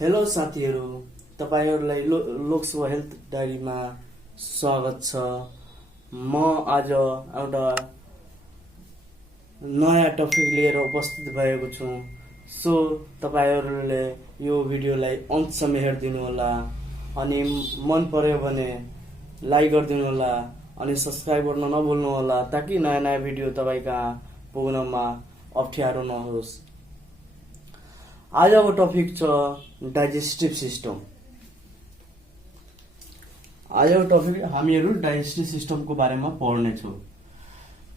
Hello साथीहरू, तपाईहरुलाई Lok Sewa health डायरीमा स्वागत छ। म आज एउटा नयाँ टपिक लिएर उपस्थित भएको छु। सो तपाईहरुले यो भिडियोलाई अन्तसम्म हेरिदिनु होला अनि मन पर्यो भने लाइक गरिदिनु होला अनि सब्स्क्राइब गर्न नभुल्नु होला ताकि नयाँ नयाँ भिडियो तपाईकहाँ पुग्नमा अप्ठ्यारो नहोस्। आजको टपिक छ डाइजेस्टिभ सिस्टम। आजको टपिक हामीहरू डाइजेस्टिभ सिस्टमको बारेमा पढ्नेछौँ।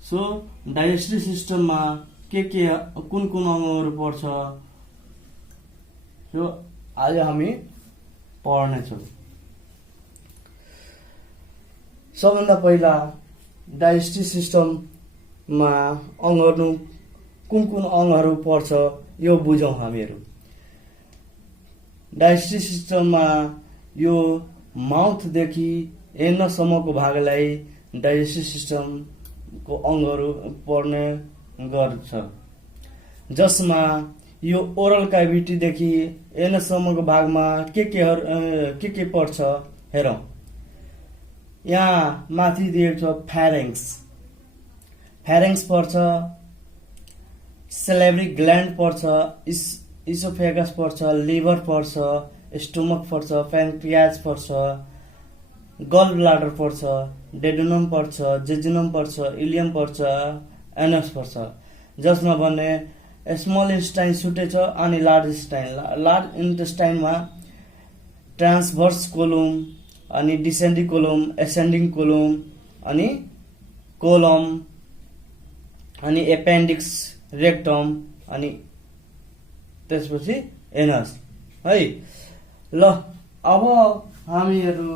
सो डाइजेस्टिभ सिस्टममा के कुन कुन अङ्गहरू पर्छ यो आज हामी पढ्नेछौँ। सबभन्दा पहिला डाइजेस्टिभ सिस्टममा अङ्गहरू कुन कुन अङ्गहरू पर्छ यो बुझौँ हामीहरू। डाइजेस्टिभ सिस्टममा यो माउथदेखि एनसम्मको भागलाई डाइजेस्टिभ सिस्टमको अङ्गहरू पर्ने गर्छ, जसमा यो ओरल क्याभिटीदेखि एनसम्मको भागमा के पर्छ हेरौँ। यहाँ माथि दिएको छ फ्यारेङ्स पर्छ, सेलेब्री ग्ल्यान्ड पर्छ, इसोफेगस पर्छ, लिभर पर्छ, स्टोमक पर्छ, प्यानक्रियाज पर्छ, गल ब्लाडर पर्छ, डेडुनम पर्छ, जेजुनम पर्छ, इलियम पर्छ, एनस पर्छ, जसमा भने स्मल इन्टेस्टाइन छुट्टै छ अनि लार्ज इन्टेस्टाइनमा ट्रान्सभर्स कोलम अनि डिसेन्डिङ कोलम, एसेन्डिङ कोलम अनि कोलम अनि एपेन्डिक्स, रेक्टम अनि त्यसपछि एनस है। ल अब हामीहरू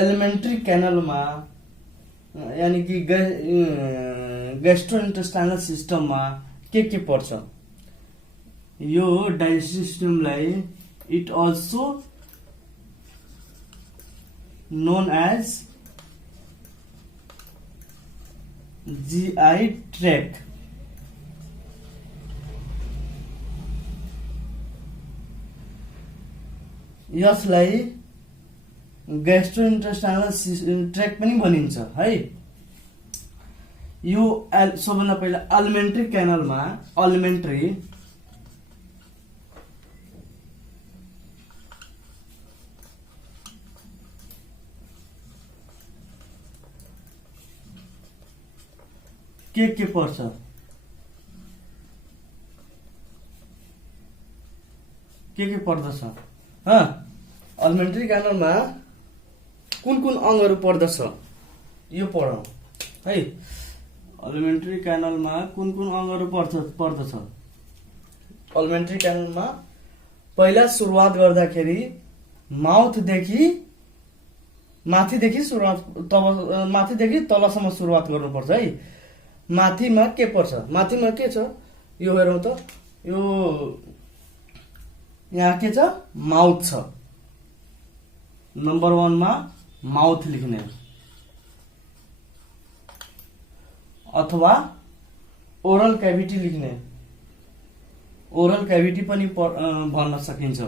एलिमेन्ट्री क्यानलमा यानि कि ग्यास्ट्रोइन्टेस्टाइनल सिस्टममा के पर्छ। यो डाइजेस्टिभ सिस्टमलाई it also known as GI tract, यसलाई ग्यास्ट्रोइन्टेस्टाइनल ट्र्याक्ट पनि भनिन्छ है। यो सबभन्दा पहिला एलिमेन्ट्री क्यानलमा के पर्छ। के पर्दछ एलिमेन्ट्री क्यानलमा कुन कुन अङ्गहरू पर्दछ यो पढौँ है। एलिमेन्ट्री क्यानलमा कुन कुन अङ्गहरू पर्दछ। एलिमेन्ट्री क्यानलमा पहिला सुरुवात गर्दाखेरि माथिदेखि तलसम्म सुरुवात गर्नुपर्छ है। माथिमा के पर्छ, माथिमा के छ यो हेरौँ त। यो यहाँ के छ, माउथ छ। नम्बर 1 मा माउथ लेख्ने अथवा ओरल क्याभिटी लेख्ने। ओरल क्याभिटी पनि भन्न सकिन्छ।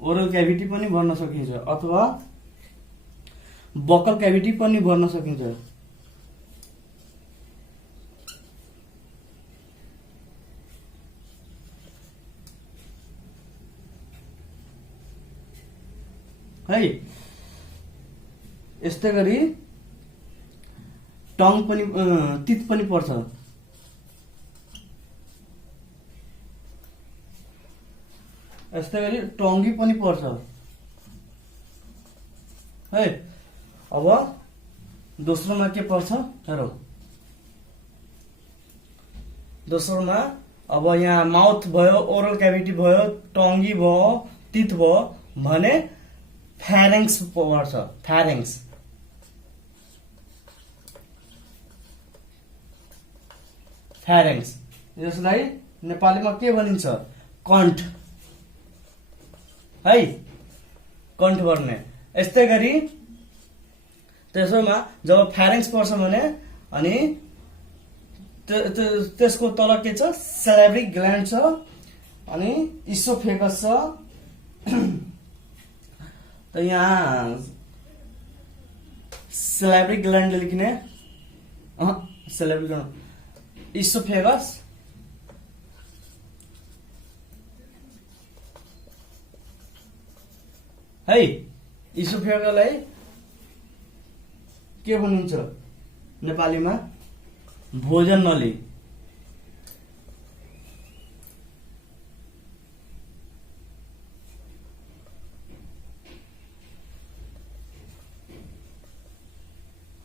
ओरल क्याभिटी पनि भन्न सकिन्छ अथवा बकल क्याभिटी पनि भन्न सकिन्छ। है यस्तै गरी टङ पनि तित पनि पर्छ। यस्तै गरी टङ्गी पनि पर्छ है। अब दोस्रोमा के पर्छ हेरौँ। दोस्रोमा अब यहाँ माउथ भयो, ओरल क्याभिटी भयो, टङ्गी भयो, तित भयो भने फ्यारेङ्स पर्छ। फ्यारेङ्स यसलाई नेपालीमा के भनिन्छ, कण्ठ है, कण्ठ गर्ने। यस्तै गरी त्यसैमा जब फ्यारेन्क्स पर्छ भने अनि त्यसको तल के छ सेलेब्रिक ग्ल्यान्ड छ अनि इसोफेगस छ। त यहाँ सेलेब्रिक ग्ल्यान्ड लेख्ने सेलेब्रिक ग्ल्यान्ड इसोफेगस है। इसोफेगसलाई के भनिन्छ नेपालीमा भोजन नली।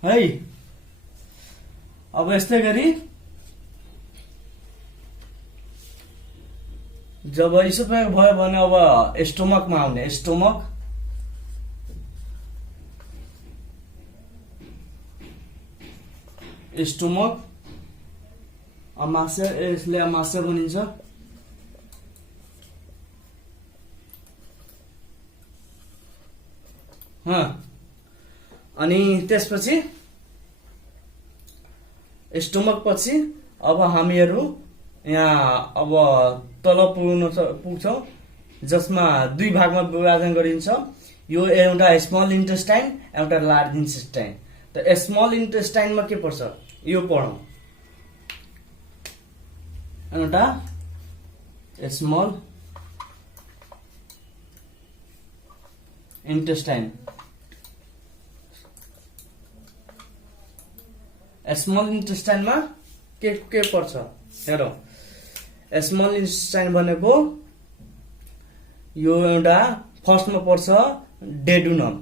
है अब यस्तै गरी जब इसोफेगस भयो भने अब स्टोमकमा आउने स्टोमक अमाशय यसले अमाशय भनिन्छ। अनि त्यसपछि स्टोमक पछि अब हामीहरू यहाँ अब तल पुग्छौं जसमा दुई भागमा विभाजन गरिन्छ। यो एउटा स्मल इन्टेस्टाइन एउटा लार्ज इन्टेस्टाइन। त स्मल इन्टेस्टाइनमा के पर्छ यो पढौं। एउटा स्मल इन्टेस्टाइन स्मल इन्टेस्टाइनमा के पर्छ हेरौं। स्मल इन्टेस्टाइन भनेको यो एउटा फर्स्टमा पर्छ डेडुनम।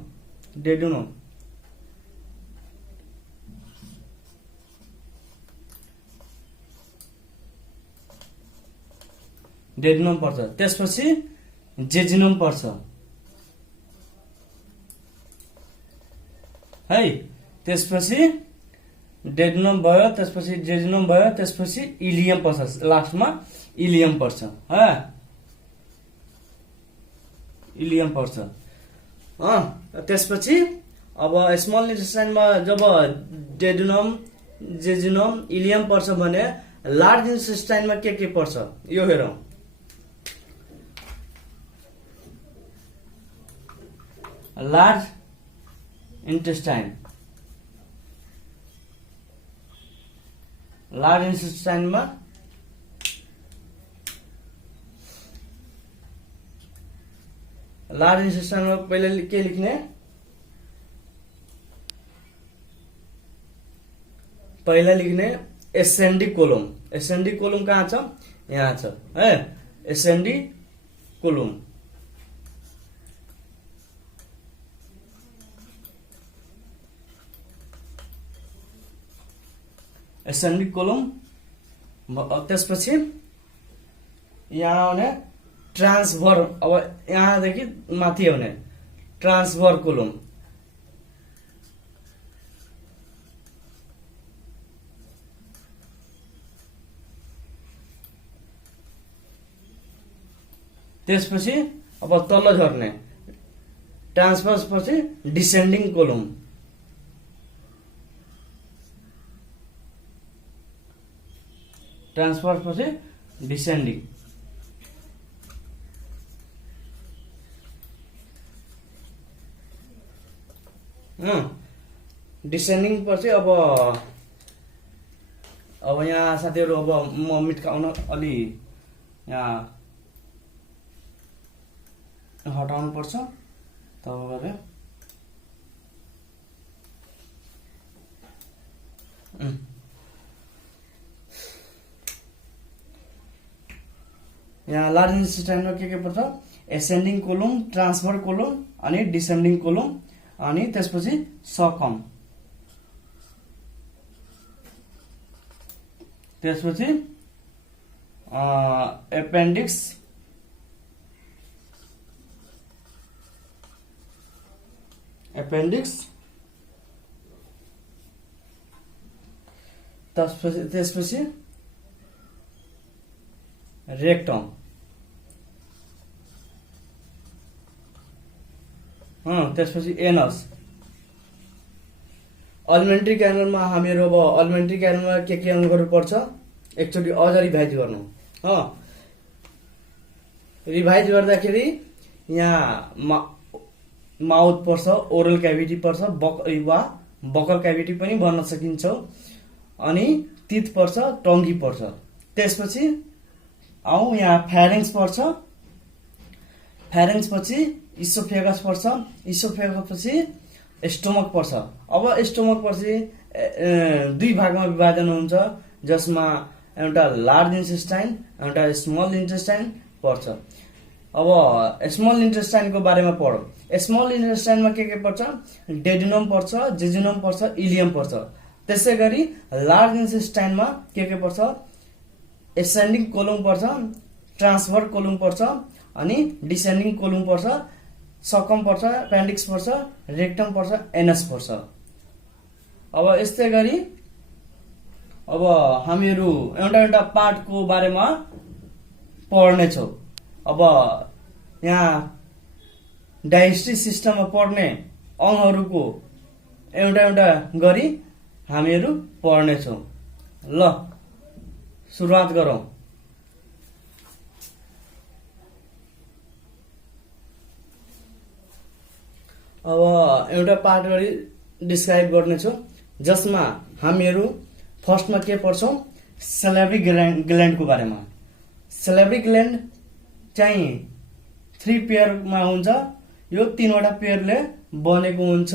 डेडुनम पर्छ। त्यसपछि जेजुनम पर्छ है। त्यसपछि डेडुनम भयो, त्यसपछि जेजुनम भयो, त्यसपछि इलियम पर्छ। लास्टमा इलियम पर्छ है। इलियम पर्छ। त्यसपछि अब स्मल इन्टेस्टाइनमा जब डेडुनम जेजुनम इलियम पर्छ भने लार्ज इन्टेस्टाइनमा के पर्छ यो हेरौं। लार्ज इन्टेस्टाइन लार्ज इन्टेस्टाइनमा पहिला के लेख्ने एसेन्डिक कोलम। एसेन्डिक कोलम कहाँ छ यहाँ छ है। एसेन्डिक कोलम एसेन्डिक कोलम। त्यसपछि यहाँ आउने ट्रान्सफर। अब यहाँदेखि माथि आउने ट्रान्सफर कोलम। त्यसपछि अब तल झर्ने ट्रान्सफर पछि डिसेन्डिङ कोलम। ट्रान्सफर पछि डिसेन्डिङ। डिसेन्डिङ पछि अब यहाँ साथीहरु अब म मिटकाउन अलि यहाँ हटाउनु पर्छ। तब गरे यहाँ लार्ज इन्टेस्टाइनमा के पर्छ एसेन्डिङ कोलम, ट्रान्सफर कोलम अनि डिसेन्डिङ कोलम अनि त्यसपछि सकम। त्यसपछि एपेन्डिक्स, त्यसपछि रेक्टम, त्यसपछि एनस, एलिमेन्ट्री क्यानरमा हामीहरू अब एलिमेन्ट्री क्यानरमा के गर्नुपर्छ एकचोटि अझ रिभाइज गर्नु। रिभाइज गर्दाखेरि यहाँ माउथ पर्छ, ओरल क्याभिटी पर्छ, वा बकल क्याभिटी पनि भन्न सकिन्छ, अनि तित पर्छ, टङ्गी पर्छ। त्यसपछि आऊ यहाँ फ्यारेन्क्स पर्छ, फ्यारेन्क्स पछि इसोफेगस पर्छ, इसोफेगस पछि स्टोमक पर्छ। अब स्टोमक पछि दुई भागमा विभाजन हुन्छ, जसमा एउटा लार्ज इन्टेस्टाइन एउटा स्मल इन्टेस्टाइन पर्छ। अब स्मल इन्टेस्टाइनको बारेमा पढौँ। स्मल इन्टेस्टाइनमा के पर्छ? डेजुनम पर्छ, जेजुनम पर्छ, इलियम पर्छ। त्यसै गरी लार्ज इन्टेस्टाइनमा के पर्छ? एसेन्डिङ कोलम पर्छ, ट्रान्सफर कोलम पर्छ, अनि डिसेन्डिङ कोलम पर्छ, सकम पर्छ, एपेन्डिक्स पर्छ, रेक्टम पर्छ, एनस पर्छ। अब यस्तै गरी अब हामीहरू एउटा एउटा पार्टको बारेमा पढ्नेछौँ। अब यहाँ डाइजेस्टिभ सिस्टममा पढ्ने अङ्गहरूको एउटा एउटा गरी हामीहरू पढ्नेछौँ। ल सुरुवात गरौँ। अब एउटा पार्ट गरी डिस्क्राइब गर्नेछौँ, जसमा हामीहरू फर्स्टमा के पढ्छौँ? सेलेब्री ग्ल्यान्डको बारेमा। सेलेब्री ग्ल्यान्ड चाहिँ 3 पेयरमा हुन्छ। यो 3वटा पेयरले बनेको हुन्छ।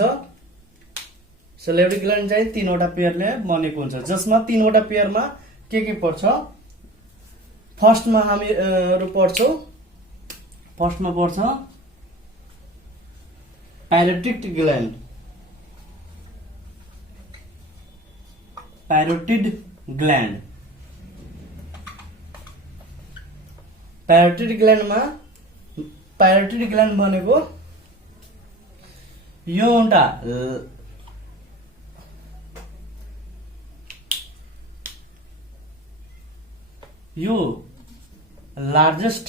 सेलेब्री ग्ल्यान्ड चाहिँ 3वटा पेयरले बनेको हुन्छ, जसमा 3वटा पेयरमा के पर्छ? फर्स्टमा हामीहरू पढ्छौँ। फर्स्टमा पर्छ प्यारोटिड ग्ल्यान्ड। प्यारोटिड ग्ल्यान्ड। प्यारोटिड ग्ल्यान्ड भनेको यो एउटा यो लार्जेस्ट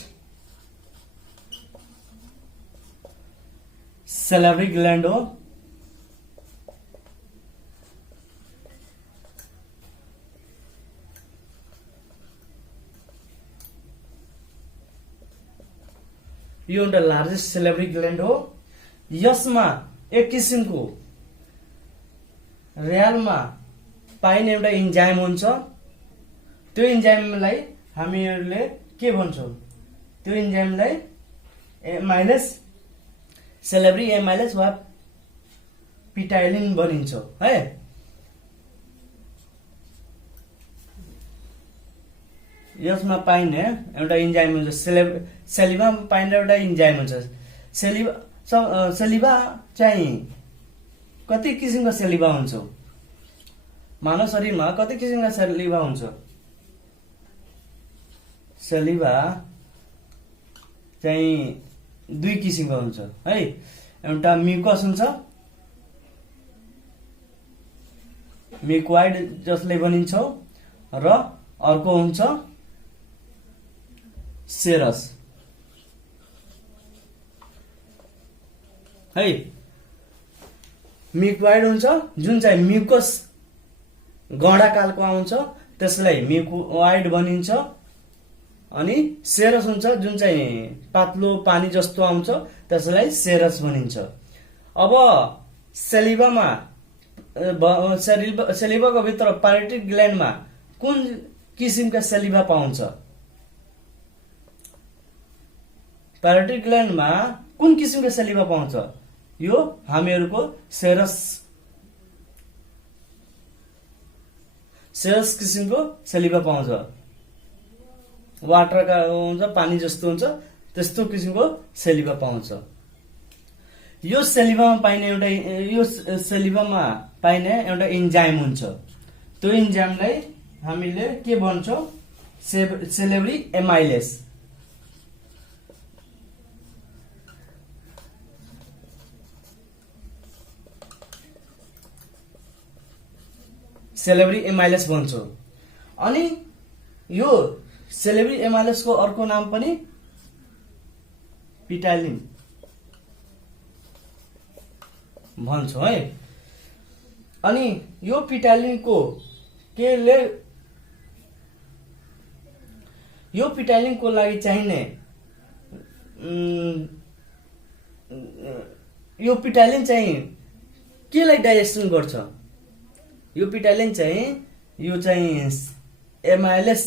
सेलेब्री ग्ल्यान्ड हो। यो एउटा लार्जेस्ट सेलेब्री ग्ल्यान्ड हो। यसमा एक किसिमको र्यालमा पाइने एउटा इन्जाइम हुन्छ। त्यो इन्जाइमलाई हामीहरूले के भन्छौँ? त्यो इन्जाइमलाई एमाइलेस, सेलेब्री एमाइलेस वा पिटाइलिन भनिन्छ है। यसमा पाइने एउटा इन्जाइम हुन्छ। सेलिभामा पाइने एउटा इन्जाइम हुन्छ। सेलिभा चाहिँ कति किसिमको सेलिभा हुन्छ? मानव शरीरमा कति किसिमका सेलिभा हुन्छ? सेलिभा चाहिँ 2 किसिमको हुन्छ है। एउटा म्युकस हुन्छ, म्युकोइड जसले भनिन्छ, र अर्को हुन्छ सेरस है। म्युकोइड हुन्छ जुन चाहिँ म्युकस गडाकालको आउँछ, त्यसलाई म्युकोइड भनिन्छ। अनि सेरस हुन्छ जुन चाहिँ पातलो पानी जस्तो आउँछ, त्यसलाई सेरस भनिन्छ। अब सेलिभाको भित्र प्यारोटिड ग्ल्यान्डमा कुन किसिमका सेलिभा पाउँछ? प्यारोटिड ग्ल्यान्डमा कुन किसिमको सेलिभा पाउँछ? यो हामीहरूको सेरस किसिमको सेलिभा पाउँछ। वाटरका हुन्छ, पानी जस्तो हुन्छ, त्यस्तो किसिमको सेलिभा पाउँछ। यो सेलिभामा पाइने एउटा इन्जाइम हुन्छ। त्यो इन्जाइमलाई हामीले के भन्छौँ? सेलेब्री एमाइलेस। सेलेब्री एमाइलेस भन्छौँ। अनि यो सेलेब्री एमाइलेसको अर्को नाम पनि पिटाइलिन भन्छौँ है। अनि यो पिटाइलिनको केले यो पिटाइलिनको लागि चाहिने यो पिटाइलिन चाहिँ केलाई डाइजेसन गर्छ? यो पिटाइलिन चाहिँ यो चाहिँ एमाइलेस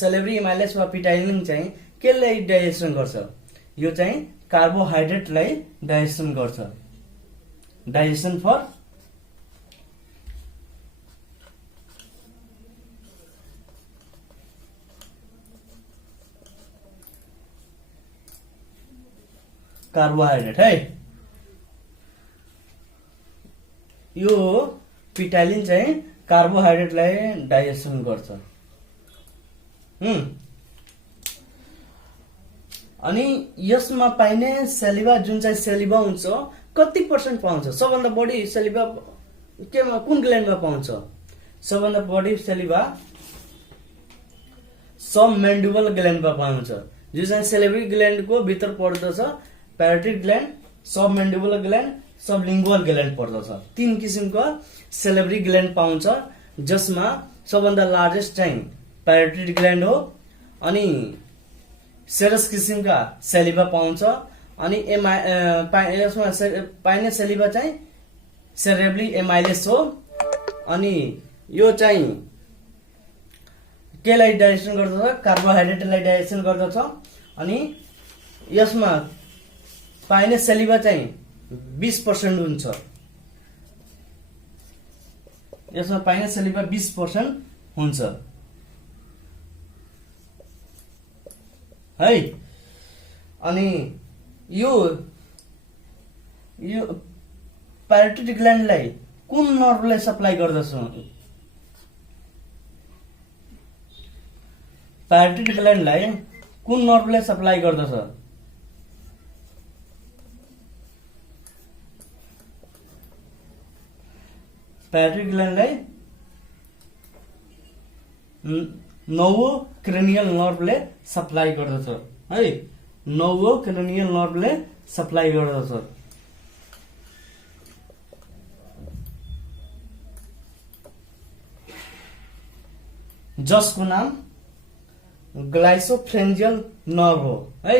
सेलेब्री एमाइलेस वा पिटाइलिन चाहिँ केलाई डाइजेसन गर्छ? यो चाहिँ कार्बोहाइड्रेटलाई डाइजेसन गर्छ। डाइजेसन फर कार्बोहाइड्रेट है। यो पिटाइलिन चाहिँ कार्बोहाइड्रेटलाई डाइजेसन गर्छ। अनि यसमा पाइने सेलिभा जुन चाहिँ सेलिभा हुन्छ कति % पाउँछ? सबभन्दा बढी सेलिभा केमा कुन ग्ल्यान्डमा पाउँछ? सबभन्दा बढी सेलिभा सब मेन्डुबल ग्ल्यान्डमा पाउँछ। जो चाहिँ सेलेब्री ग्ल्यान्डको भित्र पर्दछ प्यारोटिड ग्ल्यान्ड, सब मेन्डुबल ग्ल्यान्ड, सब लिङ्गुअल ग्ल्यान्ड पर्दछ। 3 किसिमको सेलेब्री ग्ल्यान्ड पाउँछ, जसमा सबभन्दा लार्जेस्ट चाहिँ प्यारोटिड ग्ल्यान्ड हो। अनि सेरस किसिमका सेलिभा पाउँछ। अनि यसमा पाइने सेलिभा चाहिँ सेरेब्री एमाइलेस हो। अनि यो चाहिँ केलाई डाइजेसन गर्दछ? कार्बोहाइड्रेटलाई डाइजेसन गर्दछ। अनि यसमा पाइने सेलिभा चाहिँ 20% हुन्छ। यसमा पाइने सेलिभा 20% हुन्छ है। अनि यो प्यारोटिड ग्ल्यान्डलाई कुन नर्भले सप्लाई गर्दछ? प्यारोटिड ग्ल्यान्डलाई कुन नर्भले सप्लाई गर्दछ? प्यारोटिड ग्ल्यान्डलाई नोभोक्रेनियल नर्भले सप्लाई गर्दछ है। नोभोक्रेनियल नर्भले सप्लाई गर्दछ। जसको नाम ग्लाइसोफ्रेन्जियल नर्भ हो है।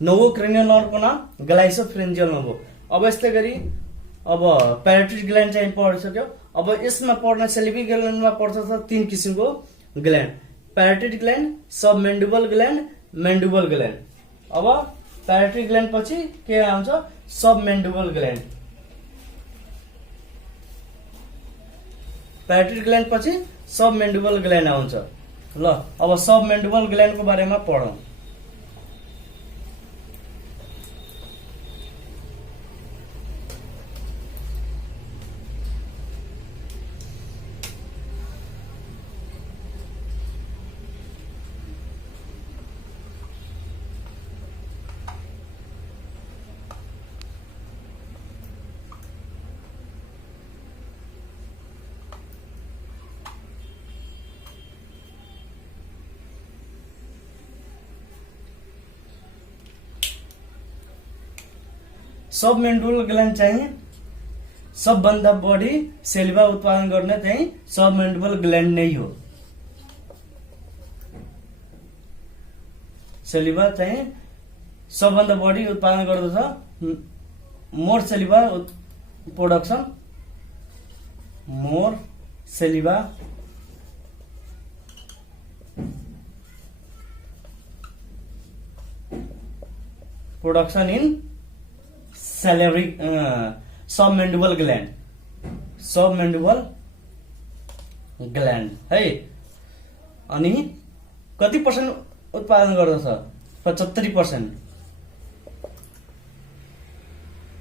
नोभोक्रेनियल नर्भको नाम ग्लाइसोफ्रेन्जियल नर्भ हो। अब यस्तै गरी अब प्यारोटिड ग्ल्यान्ड चाहिँ पढिसक्यो। अब यसमा पढ्न सेलेब्री ग्ल्यान्डमा पर्छ 3 किसिमको gland, प्यारोटिड gland, submandibular gland, मेन्डुबल gland. अब प्यारोटिड ग्ल्यान्ड पछि के आउँछ? सब मेन्डुबल ग्ल्यान्ड। प्यारोटिड ग्ल्यान्ड पछि सब मेन्डुबल ग्ल्यान्ड आउँछ। ल अब सब मेन्डुबल ग्ल्यान्डको बारेमा पढौं। सब मेन्डुबल ग्ल्यान्ड चाहिँ सबभन्दा बढी सेलिभा उत्पादन गर्ने चाहिँ सब मेन्डुबल ग्ल्यान्ड नै हो। सेलिभा चाहिँ सबभन्दा बढी उत्पादन गर्दछ। More saliva production, more saliva production in salivary submandibular gland, submandibular gland है। अनि कति % उत्पादन गर्दछ? 75%।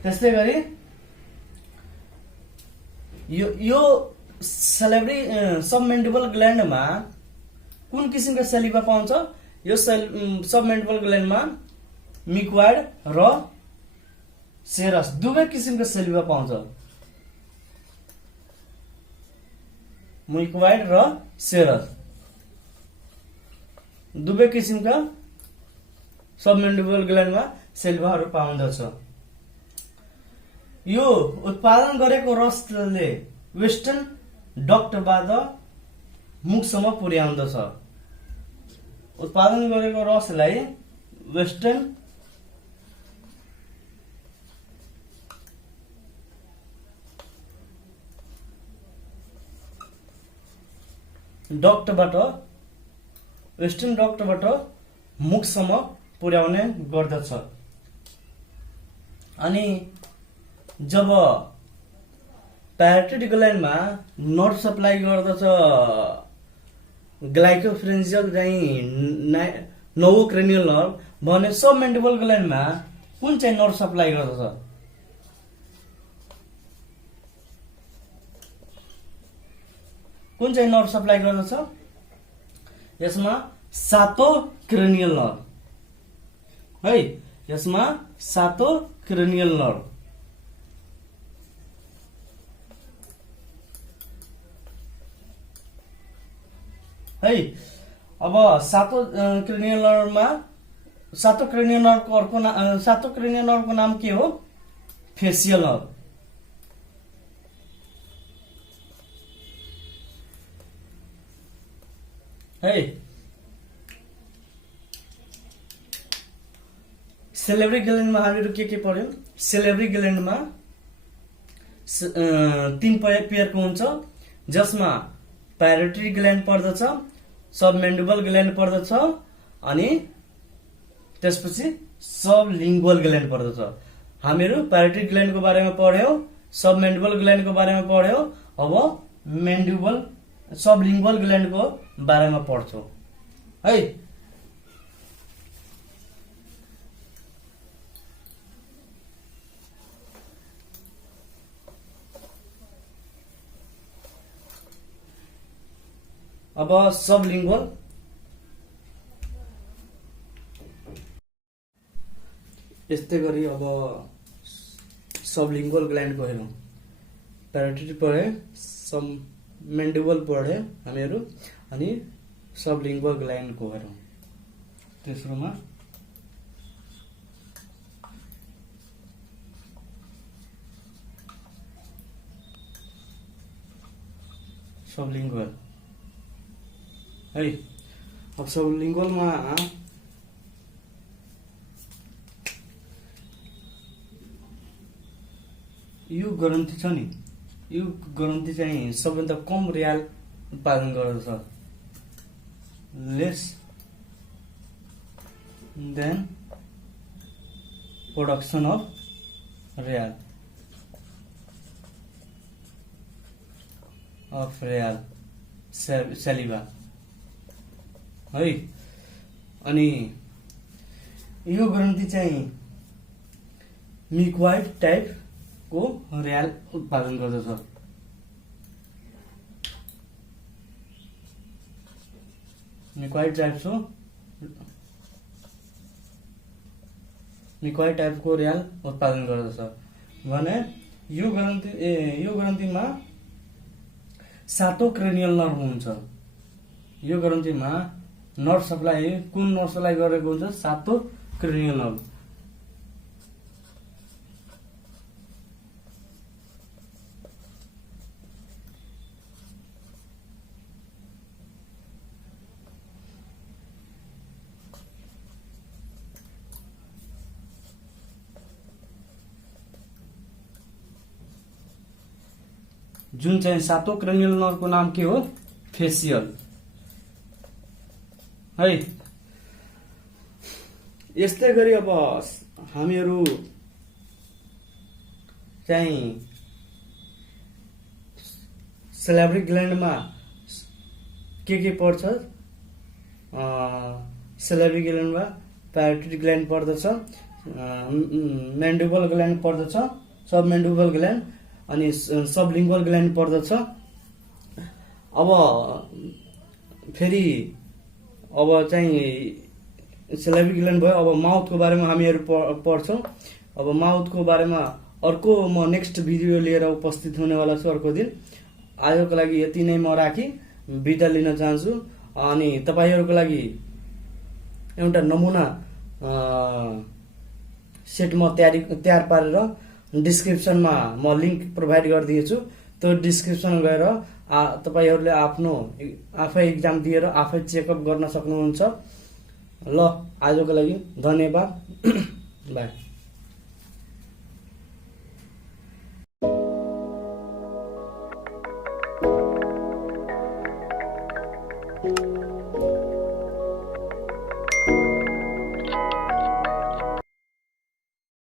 त्यस्तै गरी यो सेलेब्री सब मेन्डुबल ग्ल्यान्डमा कुन किसिमका सेलिभा पाउँछ? यो सब मेन्डुबल ग्ल्यान्डमा मिक्वाइड र सेरस दुवै किसिमका सेलिभा पाउँछ। मिक्वाइड र सेरस दुवै किसिमका सब मेन्डुबल ग्ल्यान्डमा सेलिभाहरू पाउँदछ। यो उत्पादन गरेको रसले वेस्टर्न डक्टबाट मुखसम्म पुर्याउँदछ। उत्पादन गरेको रसलाई वेस्टर्न डक्टबाट मुखसम्म पुर्याउने गर्दछ। अनि जब प्यारोटिड ग्ल्यान्डमा नर्भ सप्लाई गर्दछ ग्लाइकोफ्रेन्जियल चाहिँ नोभोक्रेनियल नर्भ भने सबमेन्डिबल ग्ल्यान्डमा कुन चाहिँ नर्भ सप्लाई गर्दछ? कुन चाहिँ नर्भ सप्लाई गर्दछ? यसमा सातो क्रेनियल नर्भ है, यसमा सातो क्रेनियल नर्भ है। अब सातो क्रेनियल नर्भको नाम के हो? फेसियल नर्भ है। सेलेब्री ग्ल्यान्डमा हामीहरू के पढ्यौं? सेलेब्री ग्ल्यान्डमा 3 पेयरको हुन्छ, जसमा प्यारोटिड ग्ल्यान्ड पर्दछ, सबमेन्डिबल ग्ल्यान्ड पर्दछ अनि त्यसपछि सबलिङ्गुअल ग्ल्यान्ड पर्दछ। हामीहरू प्यारोटिड ग्ल्यान्डको बारेमा पढ्यौं, सबमेन्डिबल ग्ल्यान्डको बारेमा पढ्यौं, अब सबलिङ्गुअल ग्ल्यान्डको बारेमा पढ्छौं है। अब सबलिङ्गुअल यस्तै गरी अब सबलिङ्गुअल ग्ल्यान्डको हेरौँ। प्यारोटिड पढे, सबमेन्डिबल पढे हामीहरू, अनि सबलिङ्गुअल ग्ल्यान्डको हेरौँ। तेस्रोमा सबलिङ्गुअल है। अब सबलिङ्गुअलमा यो ग्रन्थि छ नि, यो ग्रन्थि चाहिँ सबभन्दा कम रियाल उत्पादन गर्दछ, लेस देन प्रोडक्सन अफ रियाल सेलिभा है। अनि यो ग्रन्थि चाहिँ मिक्वाइड टाइपको रियाल उत्पादन गर्दछ। मिक्वाइड टाइपको रियाल उत्पादन गर्दछ भने यो ग्रन्थिमा सातो क्रेनियल नर्भ हुन्छ। यो ग्रन्थिमा नर्भ सप्लाई कुन नर्भ सप्लाई गरेको हुन्छ? सातो क्रेनियल नर्भ। जुन चाहिँ सातो क्रेनियल नर्भको नाम के हो? फेसियल है। यस्तै गरी अब हामीहरू चाहिँ सेलेब्री ग्ल्यान्डमा के पर्छ? सेलेब्री ग्ल्यान्डमा प्यारोटिड ग्ल्यान्ड पर्दछ, मेन्डिबल ग्ल्यान्ड पर्दछ, सबमेन्डिबल ग्ल्यान्ड अनि सबलिङ्गुअल ग्ल्यान्ड पर्दछ। अब फेरि अब चाहिँ सेलेब्री ग्ल्यान्ड भयो। अब माउथको बारेमा हामीहरू पढ्छौँ। अब माउथको बारेमा अर्को म नेक्स्ट भिडियो लिएर उपस्थित हुनेवाला छु अर्को दिन। आजको लागि यति नै म राखी बिदा लिन चाहन्छु। अनि तपाईहरुको लागि एउटा नमुना सेट म तयार पारेर डिस्क्रिप्सनमा म लिंक प्रोभाइड गरिदिन्छु। त्यो डिस्क्रिप्सन गएर तपाईहरूले आफ्नो आफै इक्जाम दिएर आफै चेकअप गर्न सक्नुहुन्छ। ल आजको लागि धन्यवाद। बाई।